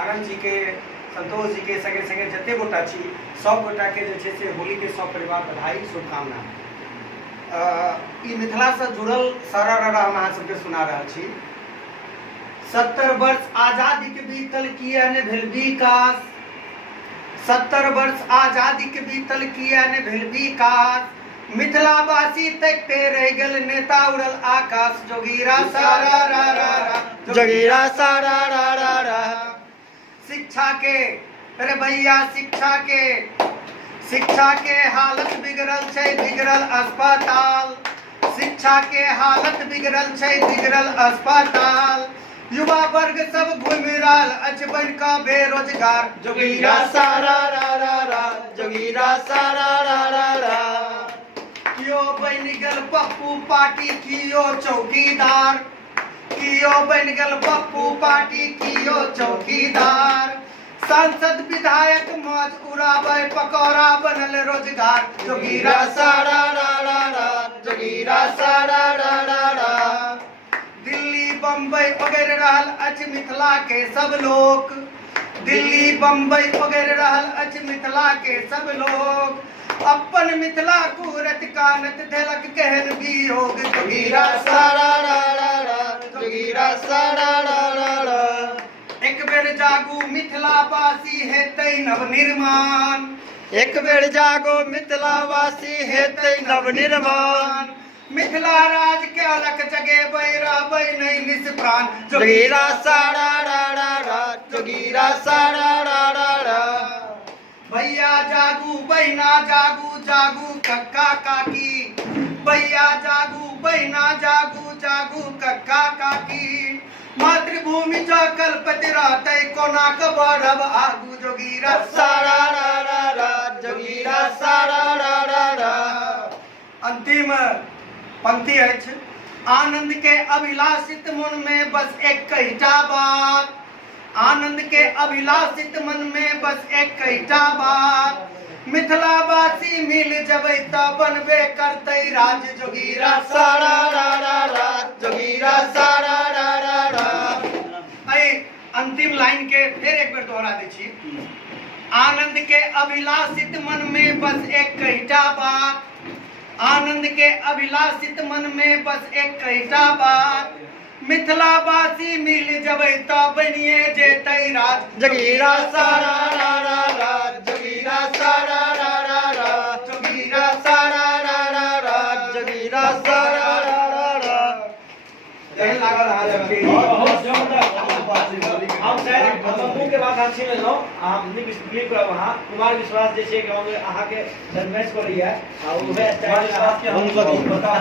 आनंद जी के, संतोष जी के संगे संगे जते गोटा छी सब गोटा के जे छे से होली के सब परिवार बधाई शुभकामना। ई मिथिला से जुड़ल सारा रारा हम अहाँ सबके सुना रहल छी। 70 वर्ष आजादी के बीतल किया ने भेल विकास, 70 वर्ष आजादी के बीतल किया ने भेल विकास, मिथिलावासी तक पे रह गल नेता उड़ल आकाश, जोगीरा सारा रा रा रा, जोगीरा सारा रा रा रा। शिक्षा के, अरे भैया शिक्षा के हालत बिगड़ल छै, बिगड़ल अस्पताल, शिक्षा के हालत बिगड़ल छै, बिगड़ल अस्पताल, युवा वर्ग सब घूम रहल अछि बन का बेरोजगार, जोगीरा सारा रा रा रा, जोगीरा सारा रा रा रा। कियो बन गेल पप्पू पार्टी, कियो चौकीदार, कियो बन गेल पप्पू पार्टी, कियो चौकीदार, सांसद विधायक मौज उड़ावे पकौड़ा बनल रोजगार, जोगीरा सारा रा रा रा, जोगीरा सारा रा रा रा। दिल्ली बम्बई वगैरह रहल अछि मिथिला के सब लोग, दिल्ली बम्बई वगैरह रहल अछि मिथिला के सब लोग, अपन मिथिला कुरत कानत देलक केहन वियोग, जोगीरा सारा रा रा रा, जोगीरा सारा रा रा रा। एक बेर जागू मिथिलावासी हेतै नवनिर्माण, एक बेर जागो मिथिलावासी हेतै नवनिर्माण, मिथिला राज के अलख जगेबै रहबै नहीं निष्प्राण, जोगीरा सारा रा रा रा, जोगीरा सारा रा रा रा। भैया जागू बहिना जागू, जागू कक्का काकी, भैया जागू बहिना जागू, जागू कक्का काकी, मातृभूमि जो कल्पति रहतै कोना क बढ़ब आगू, जोगीरा सारा रा रा रा, जोगीरा सारा रा रा रा। अंतिम पंक्ति अछि, आनंद के अभिलाषित मन में बस एक कहिटा बात, आनंद के अभिलाषित मन में बस एक कहिटा बात, मिथिलावासी मिल जबै त बनबे करतै राज, जोगीरा सारा रा रा रा, जोगीरा सारा रा रा रा। अंतिम लाइन के फिर एक बार दोहरा दै छी। आनंद के अभिलाषित मन में बस एक कहिटा बात, आनंद के अभिलाषित मन में बस एक कहिटा बात, मिथिलावासी मिल जबै त बनिए जेतै राज, जोगीरा सारा रा रा रा, जोगीरा सारा रा रा रा, जोगीरा सारा रा रा रा, जोगीरा सारा रा रा रा। केहन लागल अहाँ सबके? बहुत जबरदस्त हम शायद हमहूँ के बात अहाँ छीन लेलहुँ, हम नीक क्लिक करब। अहाँ कुमार विश्वास जे छै कि हम अहाँके जनमैच करैए आ उहे स्टाइल अहाँके हम बता